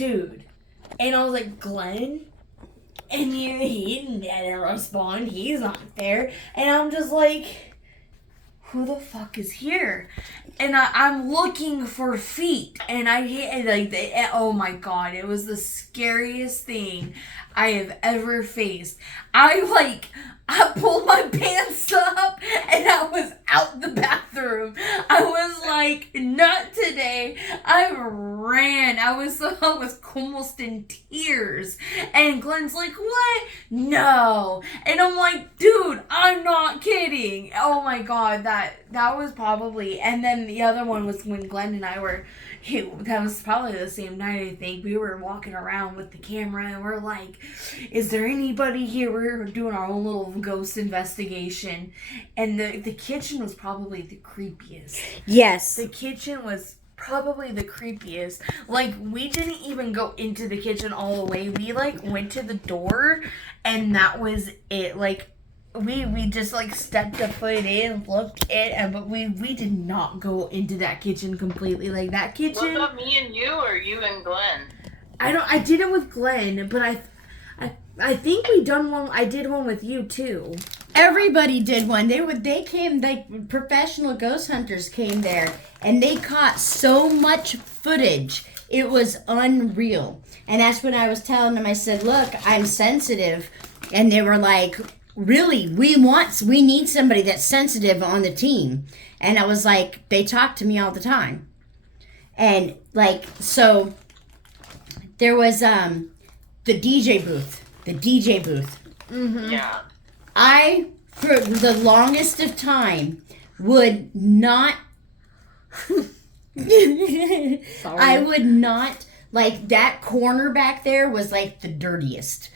dude. And I was like, Glenn? And he didn't respond. He's not there. And I'm just like, who the fuck is here? And I'm looking for feet. And oh my God, it was the scariest thing I have ever faced. I pulled my pants up and I was out the bathroom. I was like, not today. I ran. I was almost in tears. And Glenn's like, what? No. And I'm like, dude, I'm not kidding. Oh my God, that was probably. And then the other one was when Glenn and I were, that was probably the same night, I think. We were walking around with the camera and we're like, is there anybody here? We were doing our own little ghost investigation. And the kitchen was probably the creepiest. Yes. The kitchen was probably the creepiest. Like, we didn't even go into the kitchen all the way. We, went to the door and that was it. We just stepped a foot in, looked in, but we did not go into that kitchen completely. Like that kitchen. Was that me and you or you and Glenn? I did it with Glenn, but I think we done one. I did one with you too. Everybody did one. They came, professional ghost hunters came there and they caught so much footage. It was unreal. And that's when I was telling them, I said, look, I'm sensitive. And they were like, really, we need somebody that's sensitive on the team. And I was like, they talk to me all the time. And so there was the DJ booth. Mm-hmm. Yeah. I, for the longest of time, would not I would not, that corner back there was the dirtiest.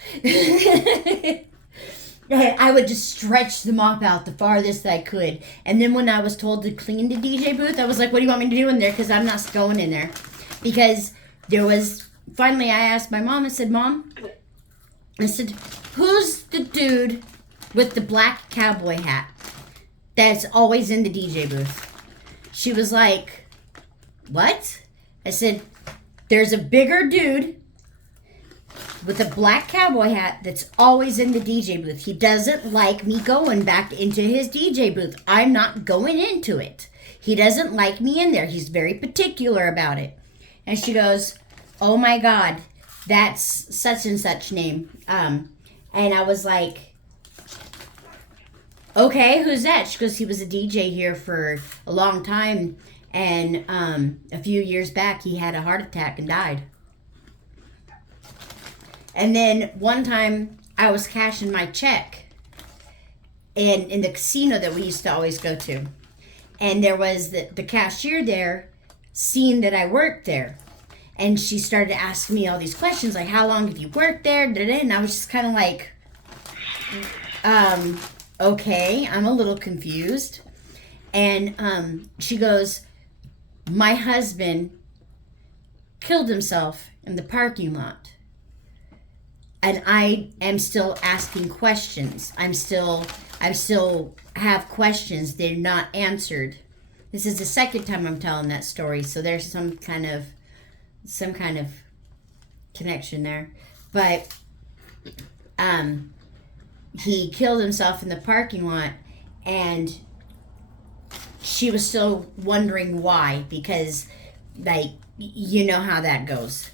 I would just stretch the mop out the farthest I could. And then when I was told to clean the DJ booth, I was like, what do you want me to do in there? Because I'm not going in there. Because finally I asked my mom, I said, Mom, I said, who's the dude with the black cowboy hat that's always in the DJ booth? She was like, what? I said, there's a bigger dude with a black cowboy hat that's always in the DJ booth. He doesn't like me going back into his DJ booth. I'm not going into it. He doesn't like me in there. He's very particular about it. And she goes, oh my God, that's such and such name. And I was like, okay, who's that? She goes, he was a DJ here for a long time. And a few years back, he had a heart attack and died. And then one time, I was cashing my check in the casino that we used to always go to. And there was the cashier there, seen that I worked there. And she started asking me all these questions, like, how long have you worked there? And I was just kind of like, okay, I'm a little confused. And she goes, my husband killed himself in the parking lot. And I am still asking questions. I still have questions. They're not answered. This is the second time I'm telling that story, so there's some kind of connection there. But he killed himself in the parking lot, and she was still wondering why, because you know how that goes.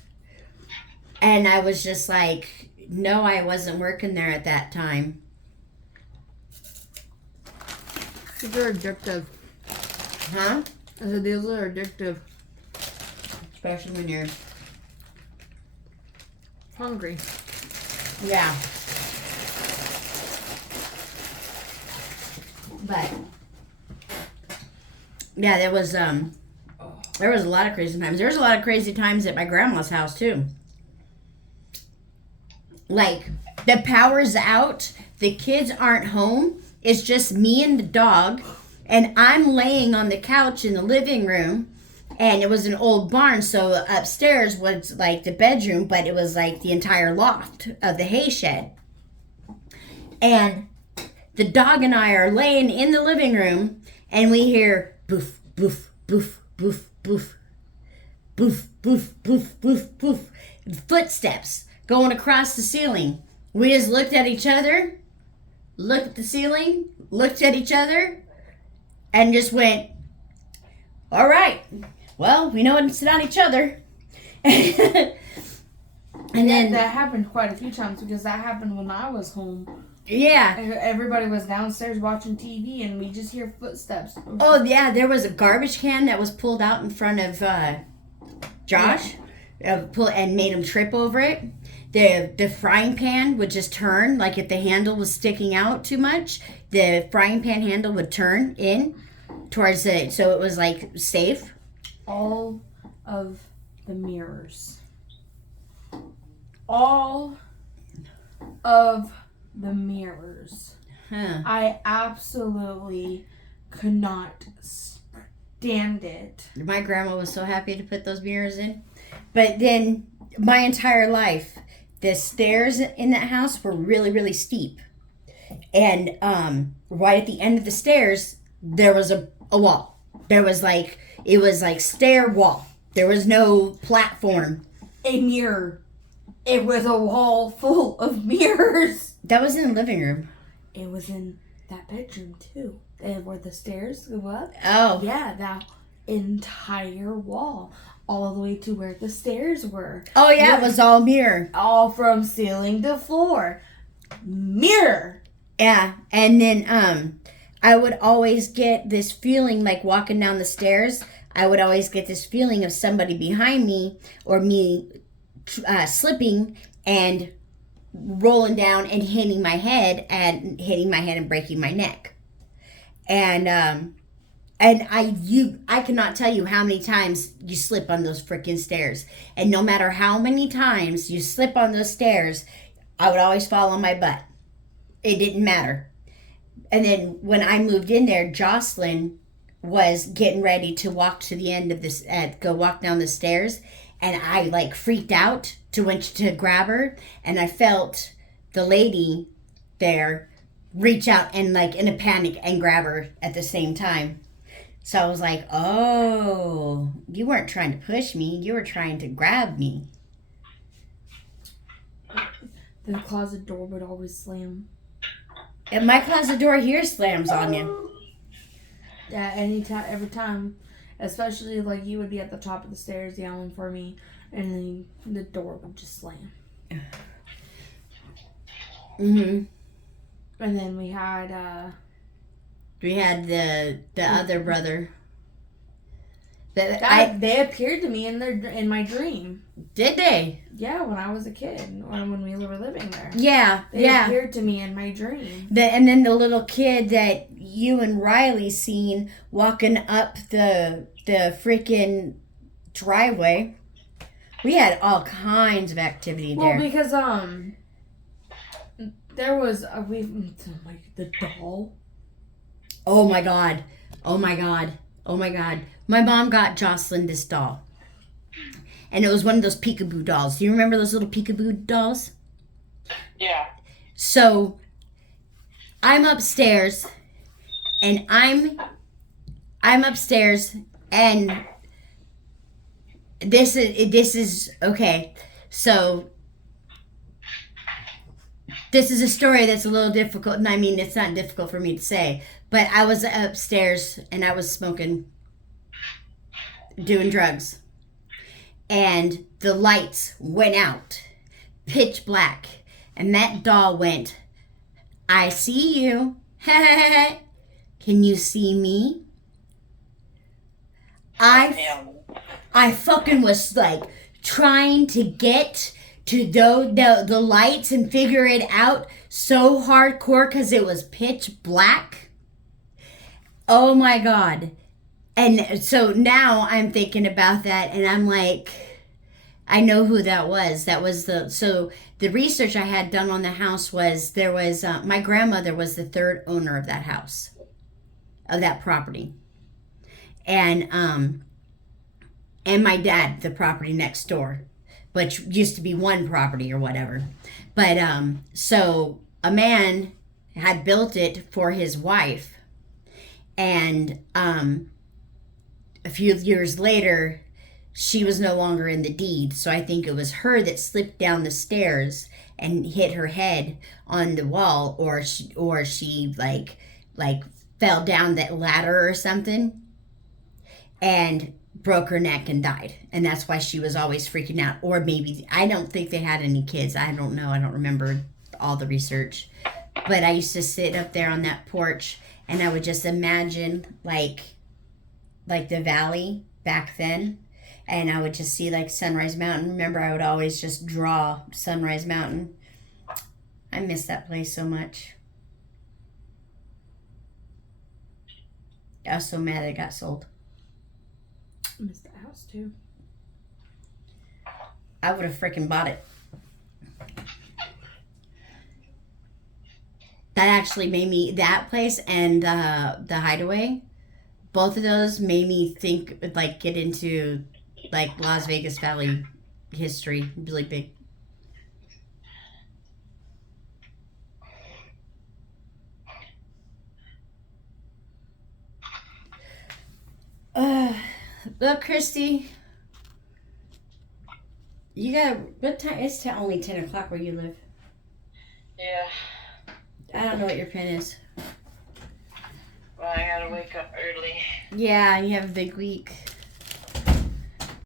And I was just like, no, I wasn't working there at that time. These are addictive. Huh? I said these are addictive. Especially when you're Hungry. Yeah. But yeah, there was a lot of crazy times. There was a lot of crazy times at my grandma's house too. Like, the power's out, the kids aren't home, it's just me and the dog, and I'm laying on the couch in the living room, and it was an old barn, so upstairs was like the bedroom, but it was like the entire loft of the hay shed. And the dog and I are laying in the living room, and we hear boof, boof, boof, boof, boof, boof, poof, poof, poof, poof. Footsteps going across the ceiling. We just looked at each other, looked at the ceiling, looked at each other, and just went, all right, well, we know it's not each other. And then, that happened quite a few times because that happened when I was home. yeah. Everybody was downstairs watching TV and we just hear footsteps. Oh, yeah, there was a garbage can that was pulled out in front of Josh and made him trip over it. The frying pan would just turn, like if the handle was sticking out too much, the frying pan handle would turn in towards it, so it was like safe. All of the mirrors. All of the mirrors. Huh. I absolutely could not stand it. My grandma was so happy to put those mirrors in. But then my entire life, the stairs in that house were really, really steep. And right at the end of the stairs, there was a wall. There was it was like stair wall. There was no platform. A mirror. It was a wall full of mirrors. That was in the living room. It was in that bedroom too. And where the stairs go up. Oh. Yeah, that entire wall. All the way to where the stairs were. Oh, yeah, it was all mirror. All from ceiling to floor. Mirror. Yeah, and then I would always get this feeling like walking down the stairs. I would always get this feeling of somebody behind me or me slipping and rolling down and hitting my head and breaking my neck. And I cannot tell you how many times you slip on those freaking stairs. And no matter how many times you slip on those stairs, I would always fall on my butt. It didn't matter. And then when I moved in there, Jocelyn was getting ready to walk to the end of this, go walk down the stairs. And I freaked out to grab her. And I felt the lady there reach out and in a panic and grab her at the same time. So I was like, oh, you weren't trying to push me. You were trying to grab me. The closet door would always slam. And my closet door here slams on you. Yeah, anytime, every time. Especially you would be at the top of the stairs yelling for me, and then the door would just slam. Mm-hmm. And then we had the other brother. They appeared to me in my dream. Did they? Yeah, when I was a kid, when we were living there. Yeah, They appeared to me in my dream. And then the little kid that you and Riley seen walking up the freaking driveway. We had all kinds of activity there. Well, because there was the doll. Oh my god. Oh my god. Oh my god. My mom got Jocelyn this doll. And it was one of those peekaboo dolls. Do you remember those little peekaboo dolls? Yeah. So I'm upstairs and I'm upstairs and this is okay. So this is a story that's a little difficult, and I mean it's not difficult for me to say, but I was upstairs and I was smoking, doing drugs, and the lights went out, pitch black, and that doll went, I see you. Can you see me? I fucking was trying to get to the lights and figure it out so hardcore because it was pitch black. Oh my god. And so now I'm thinking about that and I'm like, I know who that was. That was so the research I had done on the house was there was, my grandmother was the third owner of that house, of that property. And my dad, the property next door, which used to be one property or whatever. But so a man had built it for his wife, and a few years later, she was no longer in the deed. So I think it was her that slipped down the stairs and hit her head on the wall, or she like fell down that ladder or something and broke her neck and died. And that's why she was always freaking out. Or maybe, I don't think they had any kids. I don't know. I don't remember all the research. But I used to sit up there on that porch and I would just imagine like the valley back then. And I would just see like Sunrise Mountain. Remember, I would always just draw Sunrise Mountain. I miss that place so much. I was so mad it got sold. I miss the house too. I would have freaking bought it. That actually made me, that place and the Hideaway, both of those made me think, like, get into, like, Las Vegas Valley history, really big. Look, Christy, you got, what time? It's only 10 o'clock where you live. Yeah. I don't know what your pin is. Well, I gotta wake up early. Yeah, you have a big week.